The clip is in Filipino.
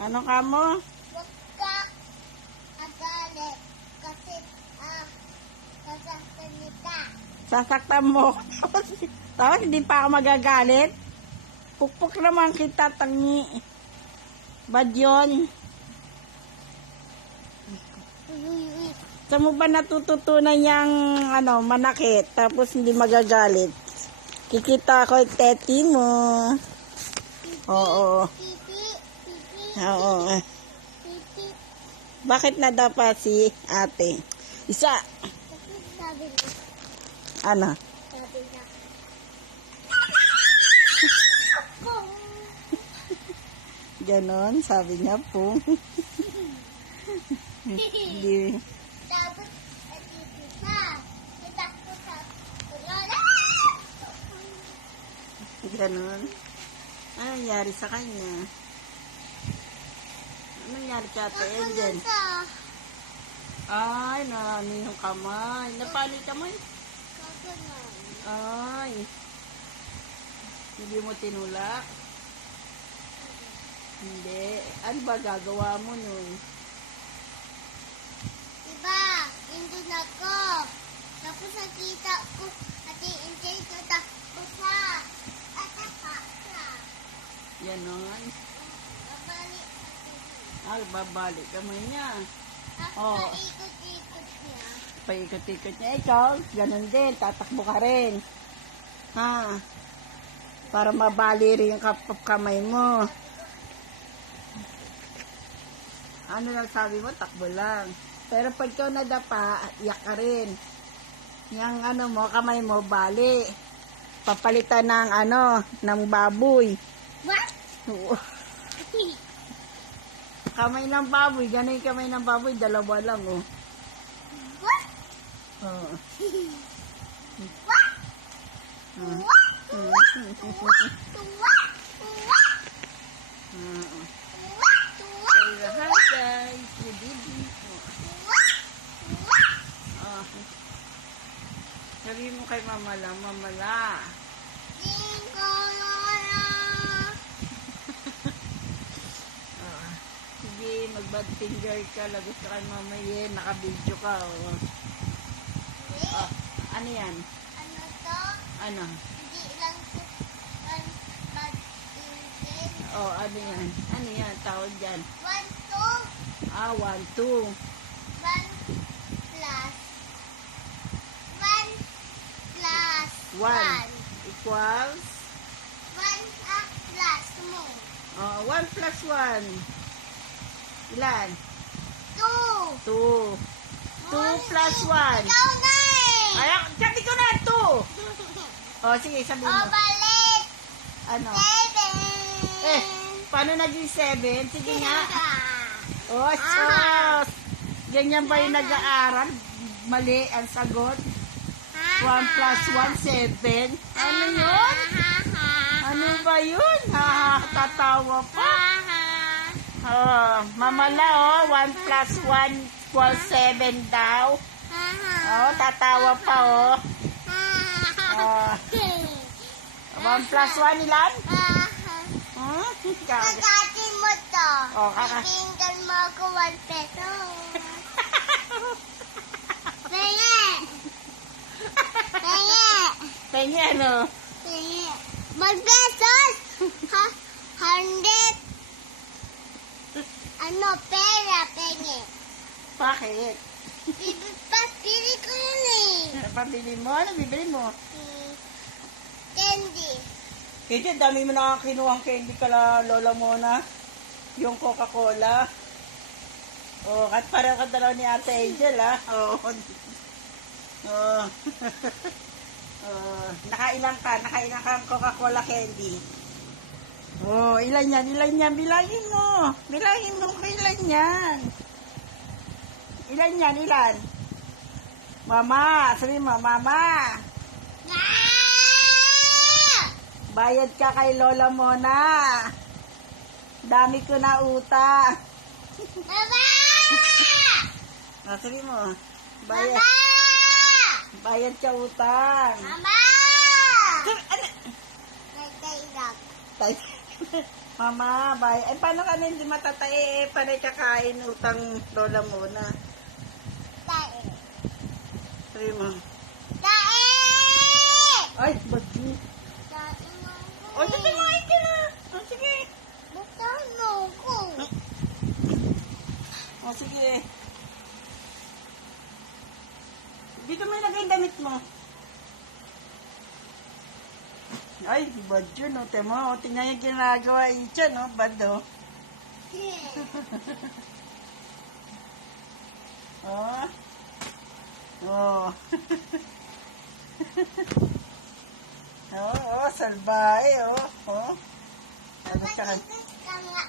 Ano ka mo? Huwag ka agalit kasi sasaktan kita. Sasaktan mo. Tapos hindi pa ako magagalit. Pukpuk naman kita, tangi. Bad yun. Saan mo ba natututunan yung manakit tapos hindi magagalit? Kikita ko yung teti mo. Oo. Pipi, pipi, Oo. pipi. Bakit na dapat si ate? Isa. Kasi sabi niya, Ano? sabi niya. Ganon, sabi niya po. Hindi. Tapos, dito sa, itakbo sa lola. Ganon. Ano nangyari sa kanya? Ano nangyari kay Ate Angel? Ay, narami yung kamay. Napali kamay? Ay. Hindi mo tinulak? Hindi. Ano ba gagawa mo nun? Diba, indun ako. Tapos nakita ko, Ate Angel, tatakbo sa ataka. Ganon. Babalik ako. Ay, babalik kamay niya. Tapos Oh. paikot-ikot niya. Paikot-ikot niya. Ikaw, ganon din. Tatakbo ka rin. Ha? Para mabali rin yung kamay mo. Ano lang sabi mo? Takbo lang. Pero pag ikaw nadapa, iyak ka rin. Yung kamay mo, bali. Papalitan ng ng baboy. What? Oo. Kamay ng baboy. Ganun yung kamay ng baboy. Dalawa lang, oh. What? Oo. What? Hmm. What? Hmm. What? What? Oo. What? Say hi guys. Good evening po. Oh. Sabi mo kay mama lang, mama la. Oh. Sige, mag-bad finger ka. Lagos ka kay mama yan. Naka-video ka. Oh. Oh. Ano yan? Ano to? Ano? Hindi lang to bad ingin. Oh, ano yan? Ano yan? Tawag dyan. 1, 2, Ah, 1, 2. 1 plus 1 equals 1 plus mo. 1 plus 1. Ilan? 2. 2. 2 plus 1. Ikaw na eh. Ay, sabi ko na 2. Oh, sige, sabi mo. Balik. Ano? 7. Paano naging 7? Sige nga. Oh, sos. Ganyan ba yung nag-aaral? Mali ang sagot. 1 plus 1, 7. Ano yun? Ano ba yun? Tatawa pa. Oh, mamala, 1 plus 1 equals 7 daw. Oh, tatawa pa, oh. 1 plus 1 ilan? Kakatin mo to. Oh, Tinggal mo ako 1 peso. Penge. Penge. Pengi, ano? Penge. 1 pesos. 100. Ano, pera, penge. Bakit? Pili ko yun eh. Pabili mo? Ano bibili mo? Candy. Kasi dami mo na kinuhang candy kala lola mo na. Yung Coca-Cola. Oh, at parang ka dalaw ni Ate Angel, ha? Oh. Oh. Oh. Nakailang ka ang Coca-Cola candy. Oh, ilan yan? Bilangin mo. Bilangin mo kung ilan yan. Ilan yan? Ilan? Mama, sabi mo, mama. Bayad ka kay lola mo na. Dami ko na utang. Mama! Sabi mo, Mama! bayad ka utang. Mama! Ano? Nagdailag. Mama, bye. Ay, paano ka na hindi matatae? Panay kakain, utang lola muna. Tae. Sabi mo. Tae! Ay, badyo. Tae mo ko. O, sige mo, ay, na. O, sige. Buksan mo ko. O, sige. Dito mo ilagay yung damit mo. Ay, badyo, no? Temo, o, tingnan yung ginagawa Icha, no? Bado. Oh. Oh. Oh, salbahe, oh. Oh. Ano siya? Kapag ikas ka nga